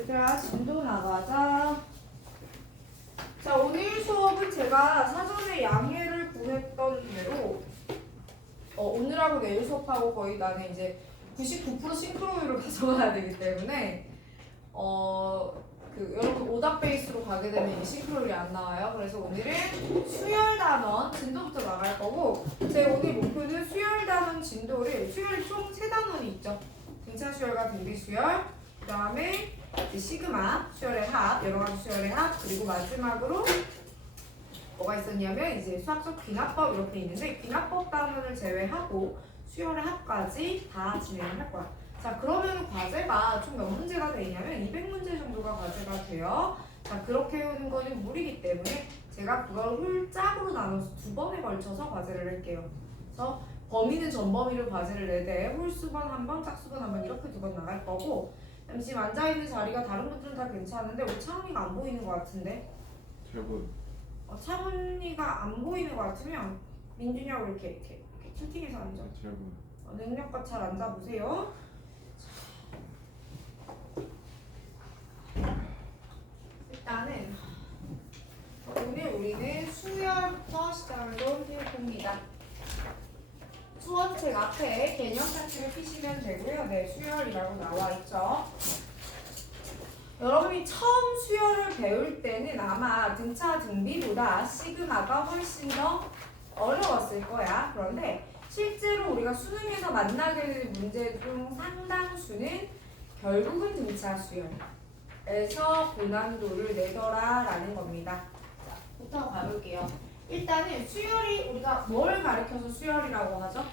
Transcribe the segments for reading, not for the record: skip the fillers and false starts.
얘들아 진도 나가자. 자, 오늘 수업은 제가 사전에 양해를 구했던 대로 오늘하고 내일 수업하고 거의 나는 이제 99% 싱크로율을 가져가야 되기 때문에 여러분 오답 베이스로 가게 되면 이 싱크로율이 안 나와요. 그래서 오늘은 수열 단원 진도부터 나갈 거고, 제 오늘 목표는 수열 단원 진도를 수열이 총 3단원이 있죠. 등차 수열과 등비 수열, 그 다음에 시그마 수열의 합, 여러 가지 수열의 합, 그리고 마지막으로 뭐가 있었냐면 이제 수학적 귀납법 이렇게 있는데, 귀납법 단원을 제외하고 수열의 합까지 다 진행을 할 거야. 자, 그러면 과제가 총 몇 문제가 되냐면 200문제 정도가 과제가 돼요. 자, 그렇게 하는 거는 무리이기 때문에 제가 그걸 홀짝으로 나눠서 2번에 걸쳐서 과제를 할게요. 그래서 범위는 전범위를 과제를 내되 홀수번 한 번, 짝수번 한 번 이렇게 2번 나갈 거고, 지금 앉아있는 자리가 다른 분들은 다 괜찮은데 우리 창훈이가 안 보이는 것 같은데? 창훈이가 안 보이는 것 같으면 민준이하고 이렇게 tilting해서 앉아. 능력과 잘 앉아보세요. 일단은 오늘 우리는 수열부터 시작을 해봅니다. 수업책 앞에 개념 차트를 펴시면 되고요. 네, 수열이라고 나와 있죠. 여러분이 처음 수열을 배울 때는 아마 등차 등비보다 시그마가 훨씬 더 어려웠을 거야. 그런데 실제로 우리가 수능에서 만나게 될 문제 중 상당수는 결국은 등차 수열에서 고난도를 내더라 라는 겁니다. 자, 부터 가볼게요. 일단은 수열이 우리가 뭘 가리켜서 수열이라고 하죠?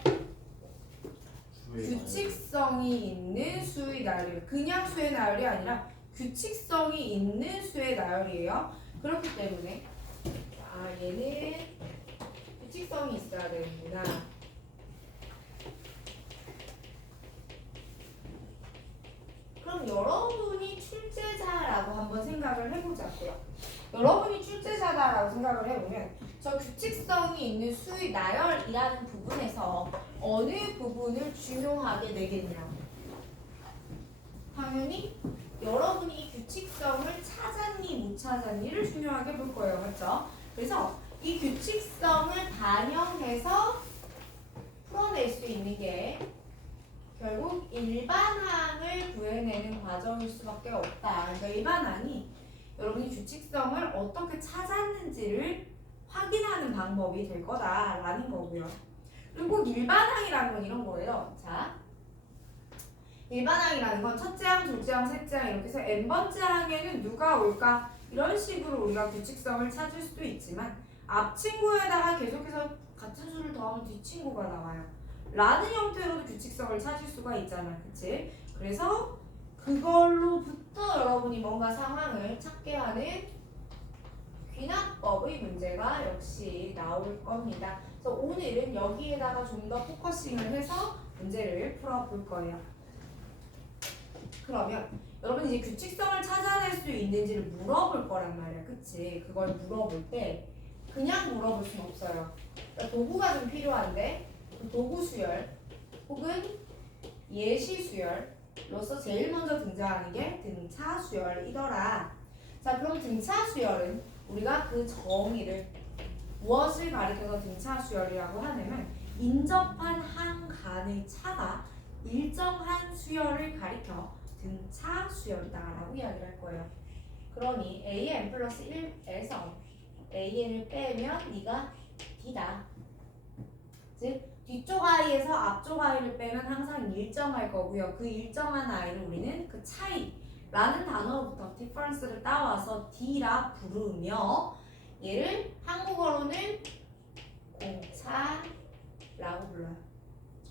규칙성이 있는 수의 나열이에요. 그냥 수의 나열이 아니라 규칙성이 있는 수의 나열이에요. 그렇기 때문에 얘는 규칙성이 있어야 되는구나. 그럼 여러분이 출제자라고 한번 생각을 해보자고요. 여러분이 출제자다라고 생각을 해보면 저 규칙성이 있는 수의 나열이라는 부분에서 어느 부분을 중요하게 내겠냐? 당연히 여러분이 이 규칙성을 찾았니 못 찾았니를 중요하게 볼 거예요. 맞죠? 그래서 이 규칙성을 반영해서 풀어낼 수 있는 게 결국 일반항을 구해내는 과정일 수밖에 없다. 그러니까 일반항이 여러분이 규칙성을 어떻게 찾았는지를 확인하는 방법이 될 거다라는 거고요. 그리고 일반항이라는 건 이런 거예요. 자, 일반항이라는 건 첫째 항, 둘째 항, 셋째 항 이렇게 해서 n번째 항에는 누가 올까? 이런 식으로 우리가 규칙성을 찾을 수도 있지만 앞 친구에다가 계속해서 같은 수를 더하면 뒷 친구가 나와요. 라는 형태로도 규칙성을 찾을 수가 있잖아. 그치? 그래서 그걸로부터 여러분이 뭔가 상황을 찾게 하는 귀납법의 문제가 역시 나올 겁니다. 그래서 오늘은 여기에다가 좀 더 포커싱을 해서 문제를 풀어볼 거예요. 그러면 여러분 이제 규칙성을 찾아낼 수 있는지를 물어볼 거란 말이야. 그치? 그걸 물어볼 때 그냥 물어볼 수는 없어요. 그러니까 도구가 좀 필요한데 도구 수열 혹은 예시 수열로서 제일 먼저 등장하는 게 등차 수열이더라. 자, 그럼 등차 수열은 우리가 그 정의를 무엇을 가리켜서 등차 수열이라고 하냐면 인접한 항 간의 차가 일정한 수열을 가리켜 등차 수열이다라고 이야기를 할 거예요. 그러니 an 플러스 1에서 an을 빼면 네가 d다. 즉 뒤쪽 i에서 앞쪽 i를 빼면 항상 일정할 거고요. 그 일정한 i를 우리는 그 차이라는 단어로부터 difference를 따와서 d라 부르며 얘를 한국어로는 공차라고 불러요.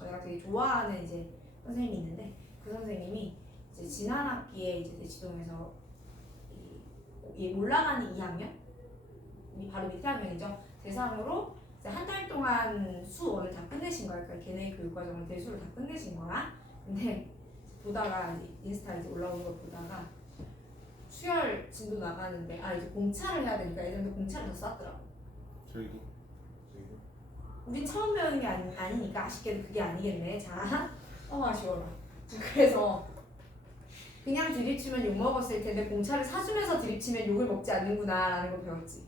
내가 되게 좋아하는 이제 선생님이 있는데 그 선생님이 이제 지난 학기에 이제 대치동에서 올라가는 2학년 이 바로 밑에 학년이죠. 대상으로 한 달 동안 수원을 다 끝내신 거야. 그러니까 걔네 교육과정을 대수를 다 끝내신 거야. 근데 보다가 인스타에 이제 올라오는 걸 보다가 수열 진도 나가는데 이제 공차를 해야 되니까 예전에 공차를 더 쌌더라고. 저희도. 우린 처음 배우는 게 아니니까 아쉽게도 그게 아니겠네. 자, 아쉬워라. 그래서 그냥 드립치면 욕 먹었을 텐데 공차를 사주면서 드립치면 욕을 먹지 않는구나 라는 걸 배웠지.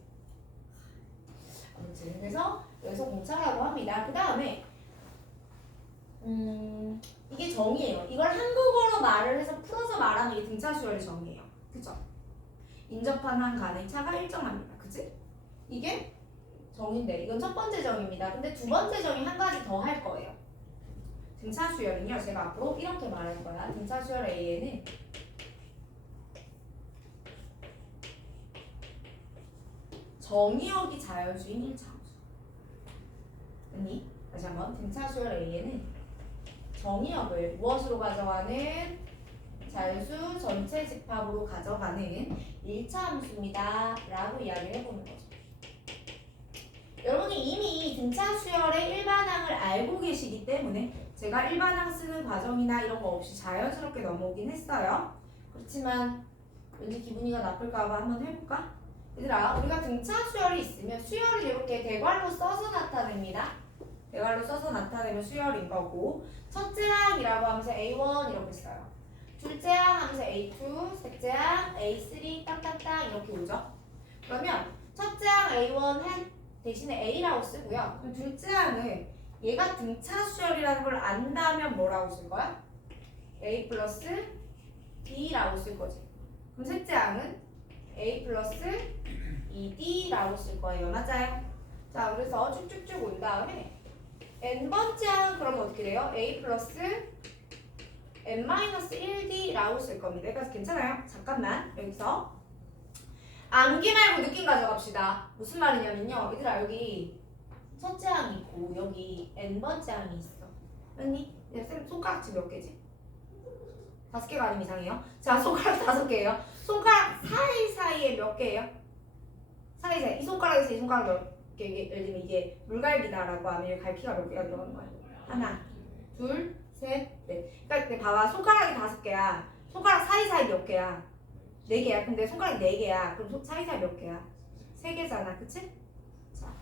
아무튼 그래서 여기서 공차라고 합니다. 그 다음에 이게 정의예요. 이걸 한국어로 말을 해서 풀어서 말하면 이게 등차 수열의 정의예요. 그죠? 인접한 한 간의 차가 일정합니다. 그치? 이게 정의인데 이건 첫 번째 정의입니다. 근데 두 번째 정의 한 가지 더 할 거예요. 등차 수열은요. 제가 앞으로 이렇게 말할 거야. 등차 수열 A에는 정의역이 자연수인 1차함수. 아니, 다시 한번. 등차 수열 A에는 정의역을 무엇으로 가져가는 자연수 전체 집합으로 가져가는 1차 함수입니다. 라고 이야기를 해보는 거죠. 여러분이 이미 등차 수열의 일반항을 알고 계시기 때문에 제가 일반항 쓰는 과정이나 이런 거 없이 자연스럽게 넘어오긴 했어요. 그렇지만 왠지 기분이가 나쁠까봐 한번 해볼까? 얘들아, 우리가 등차 수열이 있으면 수열을 이렇게 대괄호 써서 나타냅니다. 대괄호 써서 나타내면 수열인 거고, 첫째 항이라고 하면서 A1 이렇게 써요. 둘째 항 하면서 A2, 셋째 항 A3 땅땅땅 이렇게 오죠. 그러면 첫째 항 A1 한 대신에 A라고 쓰고요. 그럼 둘째 항은 얘가 등차 수열이라는 걸 안다면 뭐라고 쓸 거야? A 플러스 B라고 쓸 거지. 그럼 셋째 항은 A 플러스 2D라고 쓸 거예요. 맞아요? 자, 그래서 쭉쭉쭉 온 다음에 n번째 항은 그러면 어떻게 돼요? A 플러스 n-1D라고 쓸 겁니다. 여기까지 괜찮아요? 잠깐만, 여기서 암기 말고 느낌 가져갑시다. 무슨 말이냐면요. 얘들아, 여기 첫째 항이 있고 여기 n번째 항이 있어. 맞니? 쌤 손가락지 몇 개지? 5개가 아니면 이상해요. 자, 손가락 5개예요. 손가락 사이사이에 몇 개예요? 사이사이. 이 손가락에서 이 손가락 몇 개? 예를 들면 이게 물갈비다라고 하면 여기 갈피가 몇 개가 들어가는 거야? 하나, 둘, 셋, 넷. 그러니까 봐봐. 손가락이 5개야. 손가락 사이사이 몇 개야? 4개야. 근데 손가락이 4개야. 그럼 사이사이 몇 개야? 3개잖아. 그치? 자,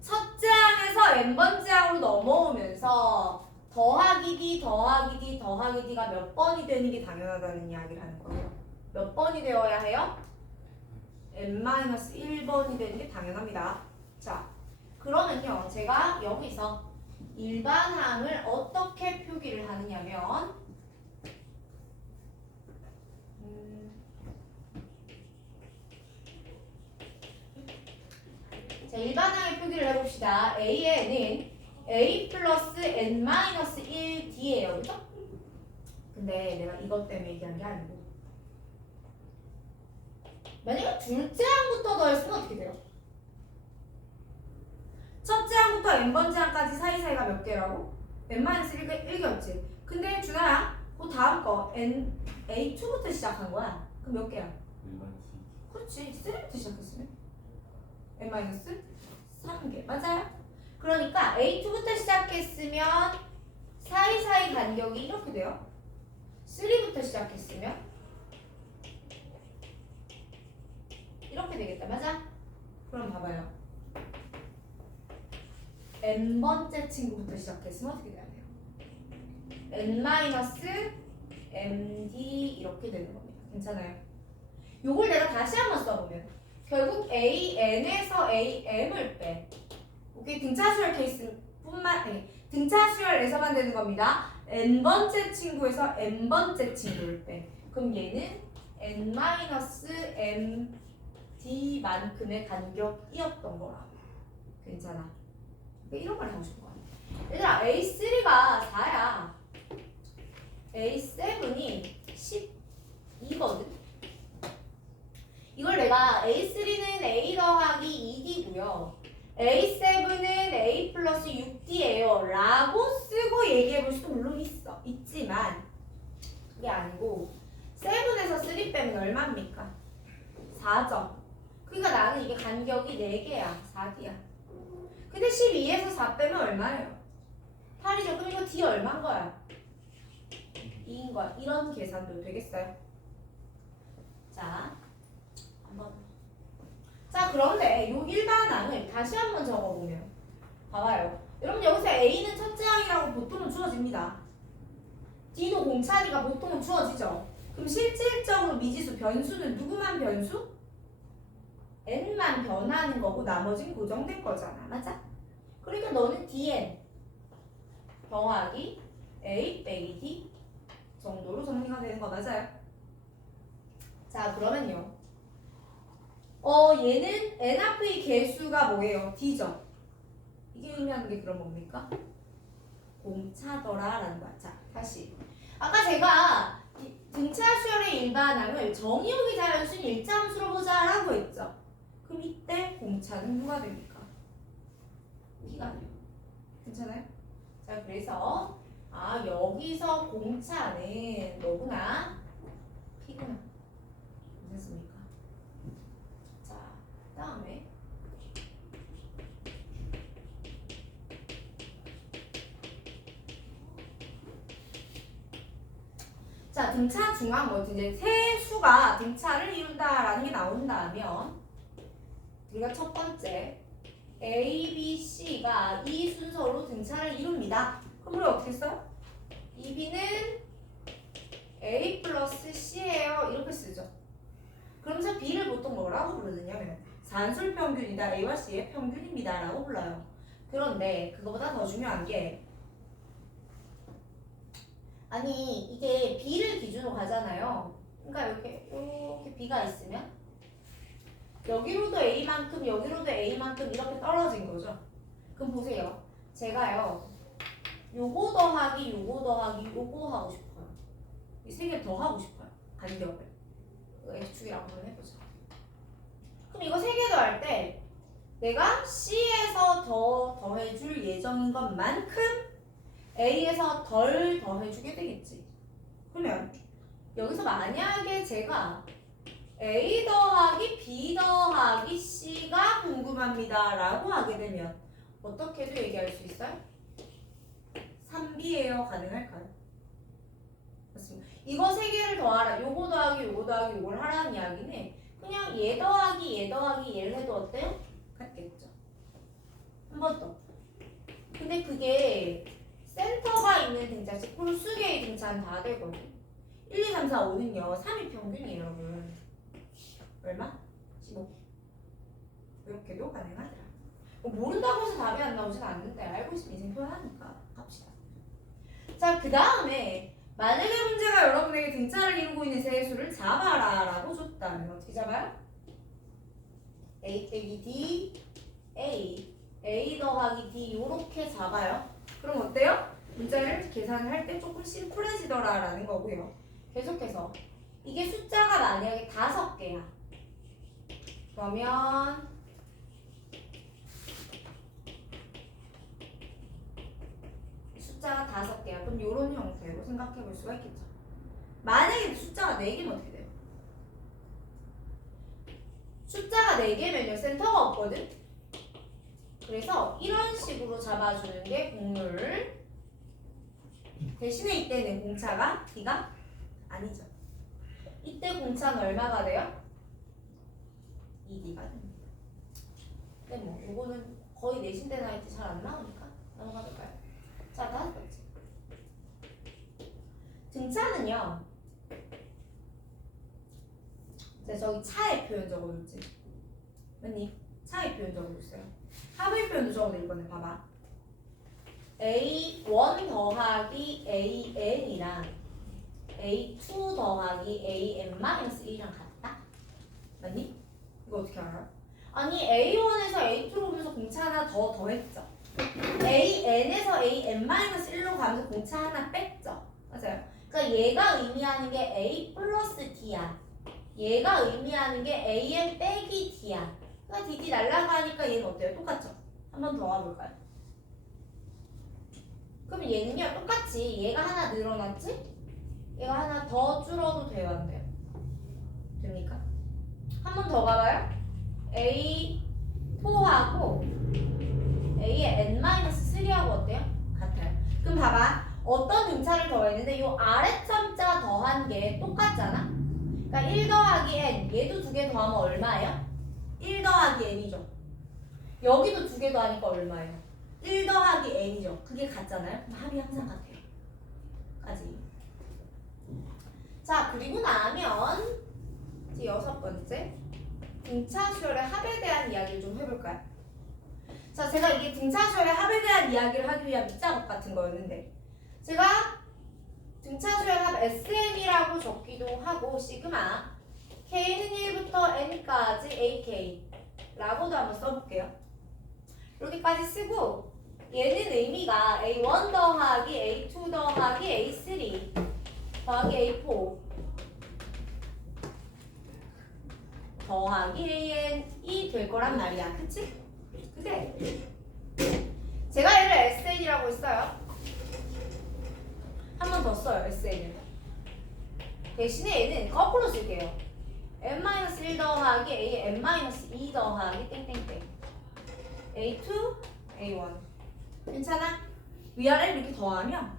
첫째 항에서 n번째 항으로 넘어오면서 더하기 D, 더하기 D, 더하기 D가 몇 번이 되는 게 당연하다는 이야기를 하는 거예요. 몇 번이 되어야 해요? n-1번이 되는 게 당연합니다. 자, 그러면요. 제가 여기서 일반항을 어떻게 표기를 하느냐면 자, 일반항의 표기를 해봅시다. A에는 A 플러스 n-1D예요. 그죠? 근데 내가 이것 때문에 얘기한 게 아니고 만약에 둘째 항부터 더했으면 어떻게 돼요? 첫째 항부터 n번째 항까지 사이사이가 몇 개라고? n-1개였지. 근데 준아야, 그 다음 거 A2부터 시작한 거야. 그럼 몇 개야? 그렇지. 3부터 시작했으면 n-3개. 맞아요? 그러니까 A2부터 시작했으면 사이사이 간격이 이렇게 돼요. 3부터 시작했으면 이렇게 되겠다. 맞아? 그럼 봐봐요. n번째 친구부터 시작했으면 어떻게 돼야 돼요? n-md 이렇게 되는 겁니다. 괜찮아요? 요걸 내가 다시 한번 써보면 결국 AN에서 AM을 빼. 오케이, 등차수열 케이스뿐만 아니 등차수열에서만 되는 겁니다. n번째 친구에서 n번째 친구를 빼. 그럼 얘는 n-md만큼의 간격이었던 거라고. 괜찮아. 이런 걸 하고 싶은 거야. 얘들아, A3가 4야. A7이 12거든. 이걸 내가 A3는 A 더하기 2D고요. A7은 A 플러스 6D예요. 라고 쓰고 얘기해 볼 수도 물론 있지만 그게 아니고 7에서 3 빼면 얼마입니까? 4죠. 그러니까 나는 이게 간격이 4개야. 4D야. 근데 12에서 4 빼면 얼마예요? 8이죠. 그럼 이거 D 얼마인 거야? 2인 거야. 이런 계산도 되겠어요? 자, 한번. 자, 그런데 요 일반항을 다시 한번 적어보면 봐봐요. 여러분 여기서 A는 첫째 항이라고 보통은 주어집니다. D도 공차니까 보통은 주어지죠. 그럼 실질적으로 미지수 변수는 누구만 변수? n만 변하는 거고 나머지는 고정된 거잖아. 맞아? 그러니까 너는 dn 더하기 a 빼기 d 정도로 정리가 되는 거 맞아요? 자 그러면요. 얘는 NRV 개수가 뭐예요? D죠. 이게 의미하는 게 그럼 뭡니까? 공차더라라는 거야. 자 다시. 아까 제가 등차 수열의 일반항을 정의역의 자연수는 일자함수로 보자라고 했죠. 그럼 이때 공차는 누가 됩니까? P가 돼요. 괜찮아요? 자 그래서 여기서 공차는 뭐구나? P구나. 됐습니까? 자 다음에 자 등차 중앙 이제 세 수가 등차를 이룬다라는 게 나온다면 우리가 첫 번째 A, B, C가 이 순서로 등차를 이룹니다. 그럼 우리 어떻게 써요? 이 B는 A 플러스 C예요. 이렇게 쓰죠. 그러면서 B를 보통 뭐라고 부르느냐면 산술평균이다. A와 C의 평균입니다. 라고 불러요. 그런데 그거보다 더 중요한 게 이게 B를 기준으로 가잖아요. 그러니까 이렇게 B가 있으면 여기로도 A만큼 여기로도 A만큼 이렇게 떨어진 거죠. 그럼 보세요. 제가요 요거 더하기 요거 더하기 요거 하고 싶어요. 이 세 개를 더 하고 싶어요. 간격을 X축이랑 한번 해보자. 그럼 이거 세 개 더 할 때 내가 C에서 더해줄 예정인 것만큼 A에서 덜 더해주게 되겠지. 그러면 여기서 만약에 제가 A 더하기 B 더하기 C가 궁금합니다 라고 하게 되면 어떻게도 얘기할 수 있어요? 3B예요. 가능할까요? 맞습니다. 이거 세 개를 더하라. 요거 더하기 요거 더하기 요걸 하라는 이야기는 그냥 얘 더하기 얘 더하기 얘를 해도 어때요? 같겠죠. 한 번 더. 근데 그게 센터가 있는 등차, 즉 홀수계의 등차는 다 되거든. 1, 2, 3, 4, 5는요 3위 평균이에요 여러분. 얼마? 15. 이렇게도 가능하더라. 모른다고 해서 답이 안 나오진 않는데 알고 있으면 인생 표현하니까 갑시다. 자 그 다음에 만약에 문제가 여러분에게 등차를 이루고 있는 세수를 잡아라 라고 줬다면 어떻게 잡아요? A 빼기 D A 더하기 D 요렇게 잡아요. 그럼 어때요? 문자를 계산을 할 때 조금 심플해지더라 라는 거고요. 계속해서 이게 숫자가 만약에 5개야. 그러면 숫자가 5개야. 그럼 이런 형태로 생각해 볼 수가 있겠죠. 만약에 숫자가 4개면 어떻게 돼요? 숫자가 4개면요 센터가 없거든? 그래서 이런 식으로 잡아주는 게 공률. 대신에 이때는 공차가 D가 아니죠. 이때 공차는 얼마가 돼요? 2D가 됩니다. 근데 뭐 요거는 거의 내신대 나이 때 잘 안 나오니까 넘어가 볼까요? 자, 5번째. 등차는요. 자, 저기 차의 표현 적어놓지. 맞니? 차의 표현 적어주세요. 합의 표현도 적어도 이번에 봐봐. A1 더하기 AN이랑 A2 더하기 AN-1이랑 같다? 맞니? 이거 어떻게 알아요? 아니 A1에서 A2로 오면서 공차 하나 더했죠. AN에서 AN-1로 가면서 공차 하나 뺐죠. 맞아요. 그러니까 얘가 의미하는 게 A 플러스 D야. 얘가 의미하는 게 AN 빼기 D야. 그러니까 DD 날라가니까 얘는 어때요? 똑같죠? 한 번 더 가볼까요? 그럼 얘는요 똑같이 얘가 하나 늘어났지? 얘가 하나 더 줄어도 돼요 안 돼요? 됩니까? 한 번 더 가봐요. A4하고 A의 N-3하고 어때요? 같아요. 그럼 봐봐. 어떤 등차를 더했는데 요 아래점자 더한 게 똑같잖아? 그러니까 1 더하기 N 얘도 2개 더하면 얼마예요? 1 더하기 N이죠. 여기도 2개 더하니까 얼마예요? 1 더하기 N이죠. 그게 같잖아요? 그럼 합이 항상 같아요. 까지. 자, 그리고 나면 이제 6번째 등차 수열의 합에 대한 이야기를 좀 해볼까요? 자, 제가 이게 등차 수열의 합에 대한 이야기를 하기 위한 밑작업 같은 거였는데 제가 등차 수열 합 SN이라고 적기도 하고 시그마 K는 1부터 N까지 AK 라고도 한번 써볼게요. 이렇게까지 쓰고 얘는 의미가 A1 더하기 A2 더하기 A3 더하기 A4 더하기 AN이 될 거란 말이야. 그치? 근데 제가 얘를 SN이라고 했어요. 한 번 더 써요. SN을. 대신에 얘는 거꾸로 쓸게요. n-1 더하기 an-2 더하기 땡땡땡 A2, A1 괜찮아? 위아래를 이렇게 더하면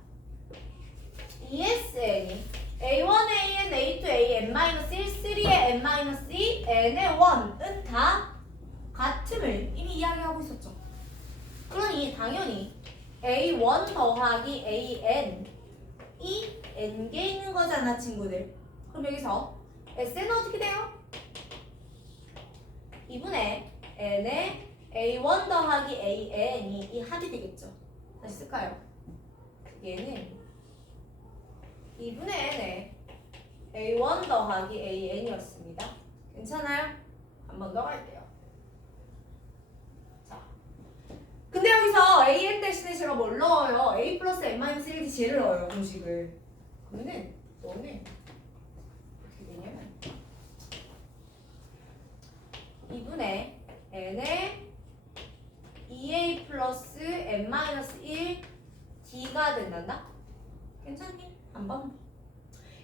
ESN이 A1, AN, A2, AN-1, 3의 n-2, n의 1은 다 같음을 이미 이야기하고 있었죠. 그러니 당연히 A1 더하기 AN 이 n개 있는 거잖아 친구들. 그럼 여기서 SN은 어떻게 돼요? 2분의 n의 A1 더하기 AN이 이 합이 되겠죠. 다시 쓸까요? 얘는 2분의 n의 A1 더하기 AN이었습니다. 괜찮아요? 한 번 더 갈게요. 자, 근데 여기서 AN 대신에 제가 뭘 넣어요? A 플러스 n-1을 넣어요, 공식을. 그러면은 너는 어떻게 되냐면 2분의 n의 2a 플러스 n-1 d가 된단다? 괜찮니? 안 봐.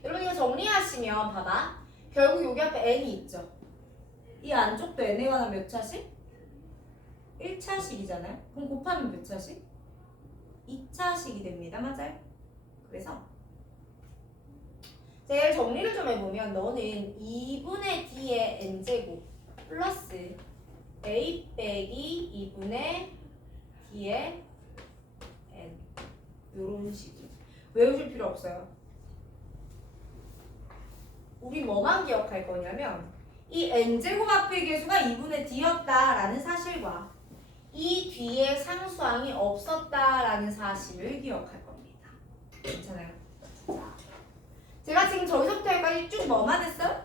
여러분 이거 정리하시면 봐봐. 결국 여기 앞에 n이 있죠. 이 안쪽도 n에 관한 몇 차식? 1차식이잖아요. 그럼 곱하면 몇 차식? 2차식이 됩니다. 맞아요? 그래서 제가 정리를 좀 해보면 너는 2분의 d의 n제곱 플러스 a 빼기 2분의 d의 n 요런 식이 외우실 필요 없어요. 우리 뭐만 기억할 거냐면 이 n제곱 앞의 개수가 2분의 d였다라는 사실과 이 뒤에 상수항이 없었다라는 사실을 기억할 겁니다. 괜찮아요? 자, 제가 지금 저기서부터 여기까지 쭉 뭐만 했어요?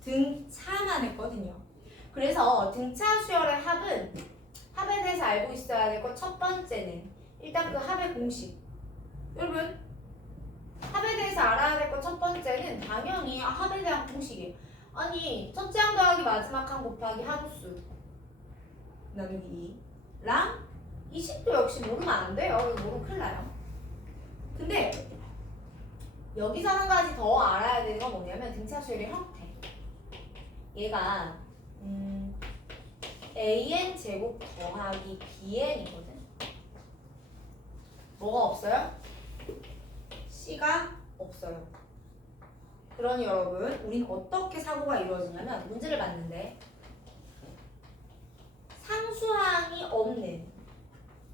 등차만 했거든요. 그래서 등차 수열의 합에 대해서 알고 있어야 될 것 첫 번째는 일단 그 합의 공식. 여러분 합에 대해서 알아야 될 것 첫 번째는 당연히 합에 대한 공식이에요. 아니 첫째 항 더하기 마지막 항 곱하기 함수 나누기 2랑 20도 역시 모르면 안 돼요. 이거 모르면 큰일 나요. 근데 여기서 한 가지 더 알아야 되는 건 뭐냐면 등차 수열의 형태. 얘가 an 제곱 더하기 bn이거든. 뭐가 없어요? c가 없어요. 그러니 여러분 우린 어떻게 사고가 이루어지냐면 문제를 봤는데 상수항이 없는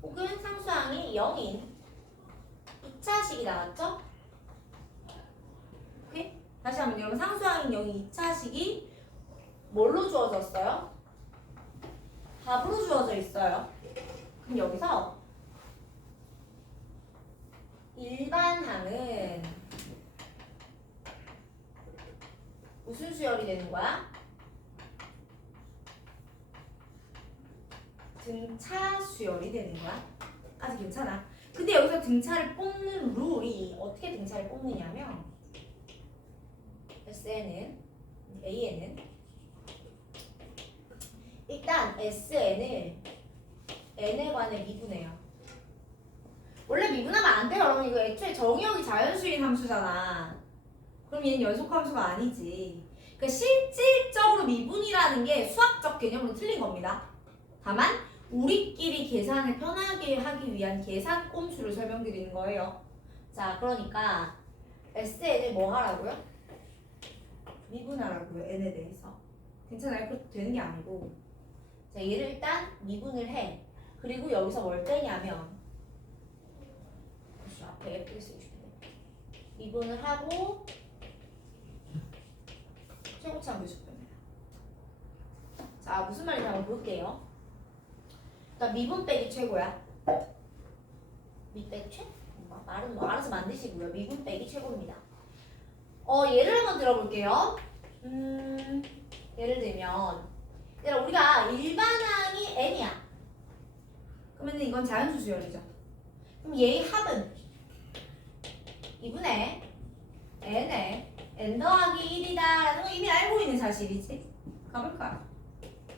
혹은 상수항이 0인 2차식이 나왔죠? 오케이? 다시 한번 여러분 상수항인 0인 2차식이 뭘로 주어졌어요? 답으로 주어져 있어요. 그럼 여기서 일반항은 무슨 수열이 되는 거야? 등차 수열이 되는 거야. 아직 괜찮아. 근데 여기서 등차를 뽑는 룰이 어떻게 등차를 뽑느냐면 SN은 AN은 일단 SN을 N에 관해 미분해요. 원래 미분하면 안 돼요. 여러분 이거 애초에 정의역이 자연수인 함수잖아. 그럼 얘는 연속함수가 아니지. 그러니까 실질적으로 미분이라는 게 수학적 개념으로 틀린 겁니다. 다만 우리끼리 계산을 편하게 하기 위한 계산 꼼수를 설명드리는 거예요. 자, 그러니까 SN을 뭐 하라고요? 미분하라고요. N에 대해서. 괜찮아요? 그렇게 되는 게 아니고 자, 얘를 일단 미분을 해. 그리고 여기서 뭘 빼냐면 앞에 F를 쓰고 싶은데 미분을 하고 최고차항 교수입니다. 자, 무슨 말인지 한번 볼게요. 일단 미분 빼기 최고야. 미 빼기 최? 말은 뭐 알아서 만드시고요. 미분 빼기 최고입니다. 예를 한번 들어볼게요. 예를 들면 얘들아, 우리가 일반항이 n이야. 그러면 이건 자연수 수열이죠. 그럼 얘의 합은 2분의 n에 n 더하기 1이다 라는 거 이미 알고 있는 사실이지. 가볼까요?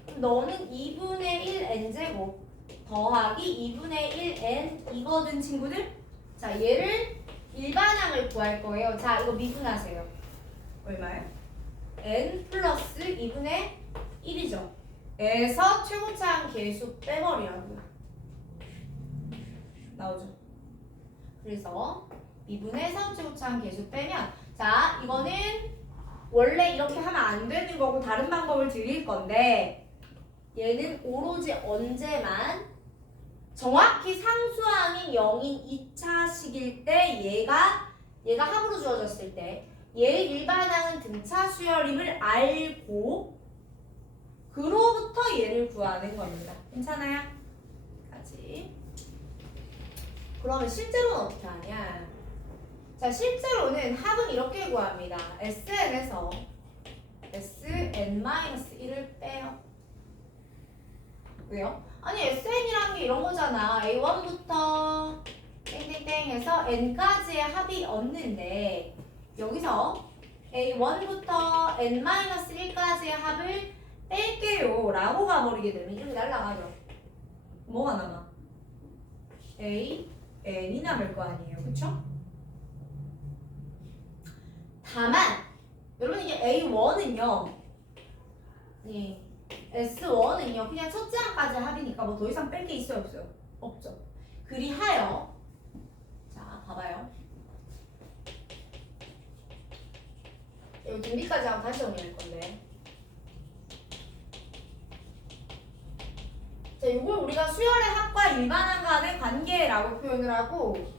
그럼 너는 2분의 1 n제곱 더하기 2분의 1 n 이거든 친구들? 자, 얘를 일반항을 구할 거예요. 자, 이거 미분하세요. 얼마예요? n 플러스 2분의 1이죠. 에서 최고차항 계수 빼버리라고요. 나오죠? 그래서 미분에서 최고차항 계수 빼면, 자, 이거는 원래 이렇게 하면 안 되는 거고 다른 방법을 드릴 건데, 얘는 오로지 언제만 정확히 상수항인 0인 2차식일 때 얘가 합으로 주어졌을 때 얘 일반항은 등차 수열임을 알고 그로부터 얘를 구하는 겁니다. 괜찮아요? 까지. 그러면 실제로는 어떻게 하냐? 자, 실제로는 합은 이렇게 구합니다. SN에서 SN-1을 빼요. 왜요? 아니, SN이란 게 이런 거잖아. A1부터 땡땡땡 해서 N까지의 합이 없는데 여기서 A1부터 N-1까지의 합을 뺄게요 라고 가버리게 되면 이렇게 날라가죠. 뭐가 남아? A, N이 남을 거 아니에요. 그쵸? 다만 여러분 이게 A1은요 S1은요 그냥 첫째 항까지 합이니까 뭐 더 이상 뺄 게 있어요? 없어요? 없죠. 그리하여 자 봐봐요. 여기 준비까지 하고 다시 정리할 건데, 자, 이걸 우리가 수열의 합과 일반항 간의 관계라고 표현을 하고,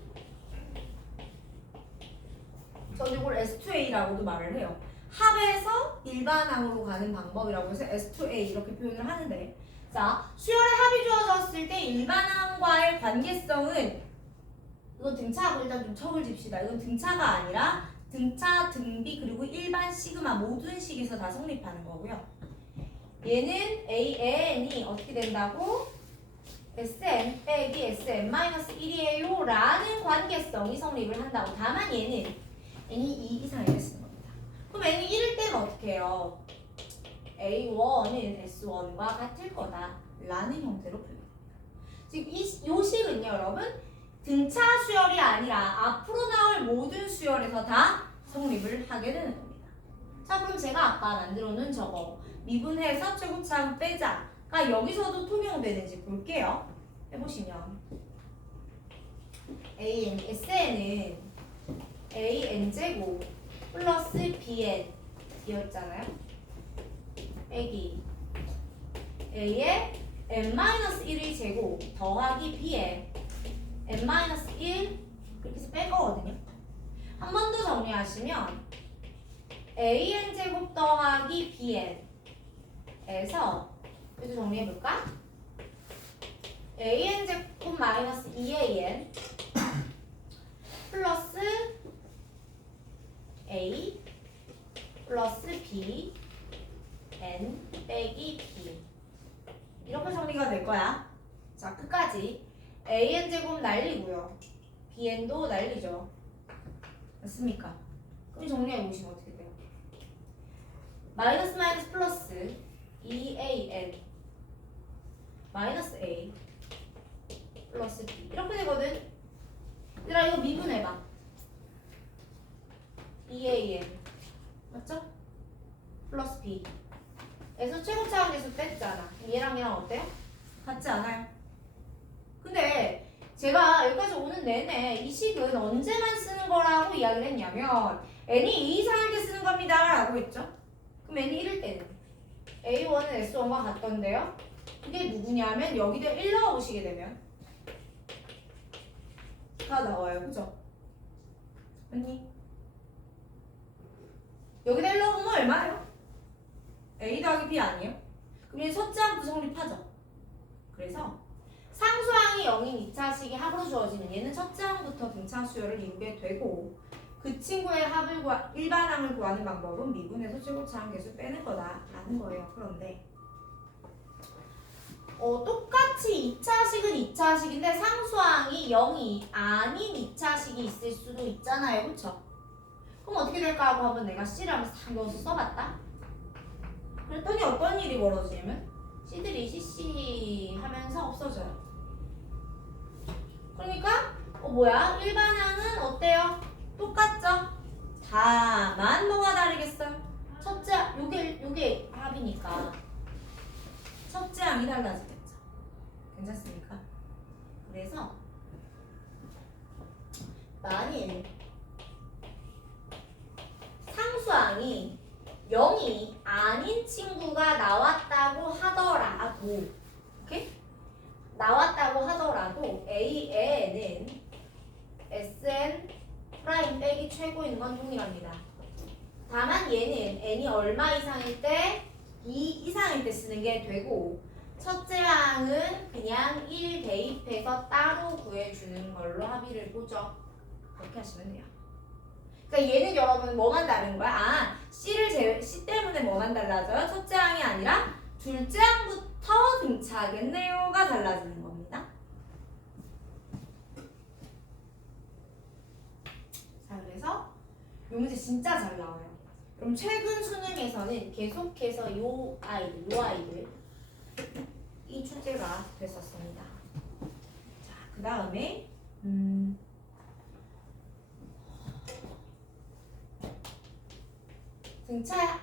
저는 이걸 S2A라고도 말을 해요. 합에서 일반항으로 가는 방법이라고 해서 S2A 이렇게 표현을 하는데, 자, 수열의 합이 주어졌을 때 일반항과의 관계성은, 이건 등차하고 일단 좀 척을 집시다. 이건 등차가 아니라 등차, 등비, 그리고 일반 시그마 모든 식에서 다 성립하는 거고요. 얘는 AN이 어떻게 된다고? SN 빼기 SN-1이에요 라는 관계성이 성립을 한다고. 다만 얘는 n이 2 이상이라 쓰는 겁니다. 그럼 n이 1일 때는 어떻게 해요? A1은 S1과 같을 거다 라는 형태로 표현합니다. 지금 이 식은요 여러분 등차 수열이 아니라 앞으로 나올 모든 수열에서 다 성립을 하게 되는 겁니다. 자, 그럼 제가 아까 만들어 놓은 저거 미분해서 최고차항 빼자가 여기서도 통용되는지 볼게요. 해보시면 SN은 AN제곱 플러스 BN 이었잖아요. 빼기 A의 N-1의 제곱 더하기 B의 N-1 이렇게 해서 뺄 거거든요. 한 번 더 정리하시면 AN제곱 더하기 BN에서 이것도 정리해볼까? AN제곱 마이너스 2AN 플러스 A 플러스 B N 빼기 B 이렇게 정리가 될 거야. 자, 끝까지 AN제곱 날리고요. BN도 날리죠. 맞습니까? 그럼 정리해보시면 어떻게 돼요? 마이너스 마이너스 플러스 2AN 마이너스 A 플러스 B 이렇게 되거든. 얘들아 이거 미분해봐. 2AN 맞죠? 플러스 B 에서 최고차항 계수 뺐잖아. 얘랑 얘랑 어때요? 같지 않아요? 근데 제가 여기까지 오는 내내 이 식은 언제만 쓰는 거라고 이야기를 했냐면 n이 2 이상할 때 쓰는 겁니다 라고 했죠. 그럼 n이 1일 때는 A1은 S1과 같던데요. 그게 누구냐면 여기다 1 넣어보시게 되면 다 나와요. 그죠? 맞니? 여기다 1 넣어보면 얼마예요? A 더하기 B 아니에요? 그럼 얘 첫째 항부터 성립하죠. 그래서 상수항이 0인 2차식이 합으로 주어지면 얘는 첫째 항부터 등차 수열을 이루게 되고 그 친구의 합을 일반항을 구하는 방법은 미분에서 최고차 항 개수 빼는 거다라는 거예요. 그런데 똑같이 2차식은 2차식인데 상수항이 0이 아닌 2차식이 있을 수도 있잖아요. 그쵸? 그럼 어떻게 될까 하고 한번 내가 C를 한번 싹 넣어서 써봤다. 그랬더니 어떤 일이 벌어지냐면 C들이 CC 하면서 없어져요. 그러니까 뭐야? 일반항은 어때요? 똑같죠? 다만 뭐가 다르겠어요? 첫째, 요게 합이니까 첫째 항이 달라지겠죠. 괜찮습니까? 그래서 만일 상수항이 0이 아닌 친구가 나왔다고 하더라도, 오케이? 나왔다고 하더라도 A에는 Sn 프라임 빼기 최고인 건 동일합니다. 다만 얘는 n이 얼마 이상일 때 2 이상일 때 쓰는 게 되고 첫째 항은 그냥 1 대입해서 따로 구해주는 걸로 합의를 보죠. 그렇게 하시면 돼요. 그러니까 얘는 여러분 뭐만 다른 거야? C 때문에 뭐만 달라져요? 첫째 항이 아니라 둘째 항부터 등차하겠네요가 달라지는 겁니다. 자, 그래서 이 문제 진짜 잘 나와요. 그럼 최근 수능에서는 계속해서 요 아이들 이 출제가 됐었습니다. 자, 그 다음에 등차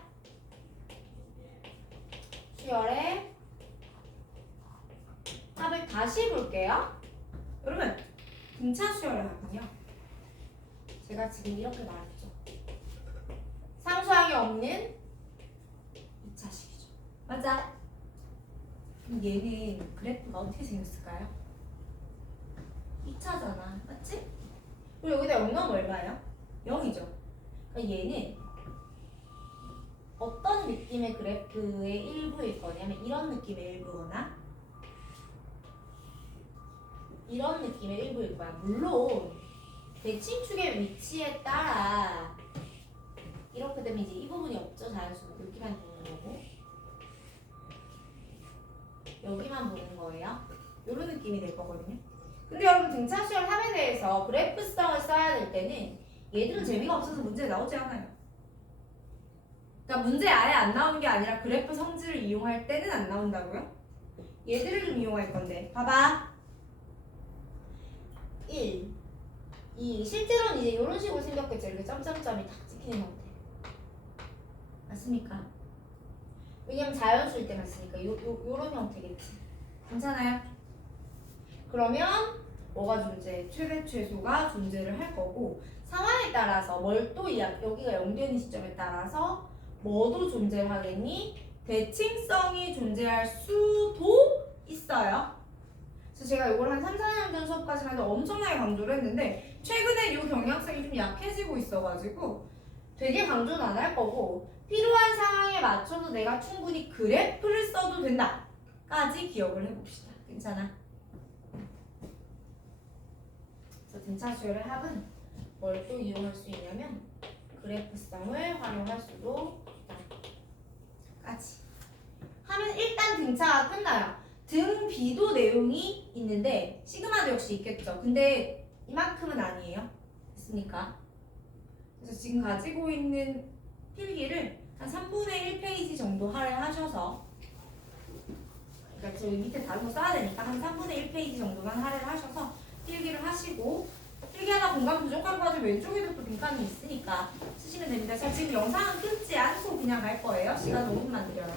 수열의 합을 다시 볼게요. 여러분, 등차 수열의 합은요, 제가 지금 이렇게 말했죠. 상수항이 없는 2차식이죠. 맞아. 그럼 얘는 그래프가 어떻게 생겼을까요? 2차잖아. 맞지? 그리고 여기다 0 넣으면 얼마예요? 0이죠. 그러니까 얘는 어떤 느낌의 그래프의 일부일 거냐면 이런 느낌의 일부거나 이런 느낌의 일부일 거야. 물론 대칭축의 위치에 따라 이렇게 되면 이제 이 부분이 없죠. 자연수는 여기만 보는 거고 여기만 보는 거예요. 이런 느낌이 될 거거든요. 근데 여러분 등차수열 합에 대해서 그래프성을 써야 될 때는 얘들은 재미가 없어서 문제 나오지 않아요. 그러니까 문제 아예 안 나오는 게 아니라 그래프 성질을 이용할 때는 안 나온다고요? 얘들을 좀 이용할 건데 봐봐. 1, 2 실제로는 이제 이런 식으로 생겼겠죠. 이렇게 점점점이 탁 찍히는 형태. 맞습니까? 왜냐면 자연수일 때만 쓰니까 요런 형태겠지. 괜찮아요? 그러면 뭐가 존재? 최대 최소가 존재를 할 거고 상황에 따라서 뭘 또 여기가 0되는 시점에 따라서 뭐도 존재를 하겠니? 대칭성이 존재할 수도 있어요. 그래서 제가 이걸 한 3, 4년 전 수업까지만 해도 엄청나게 강조를 했는데 최근에 이 경향성이 좀 약해지고 있어가지고 되게 강조는 안 할 거고 필요한 상황에 맞춰서 내가 충분히 그래프를 써도 된다까지 기억을 해봅시다. 괜찮아? 그래서 등차수열의 합은 뭘 또 이용할 수 있냐면 그래프성을 활용할 수도 있다까지 하면 일단 등차가 끝나요. 등 B도 내용이 있는데 시그마도 역시 있겠죠. 근데 이만큼은 아니에요. 됐습니까? 그래서 지금 가지고 있는 필기를 한 3분의 1페이지 정도 할애하셔서 그러니까 저기 밑에 다른 거 써야 되니까 한 3분의 1페이지 정도만 할애를 하셔서 필기를 하시고 필기하다 공간 부족한 거는 왼쪽에도 또 빈칸이 있으니까 쓰시면 됩니다. 자, 지금 영상은 끊지 않고 그냥 갈 거예요. 시간 5분만 드려요.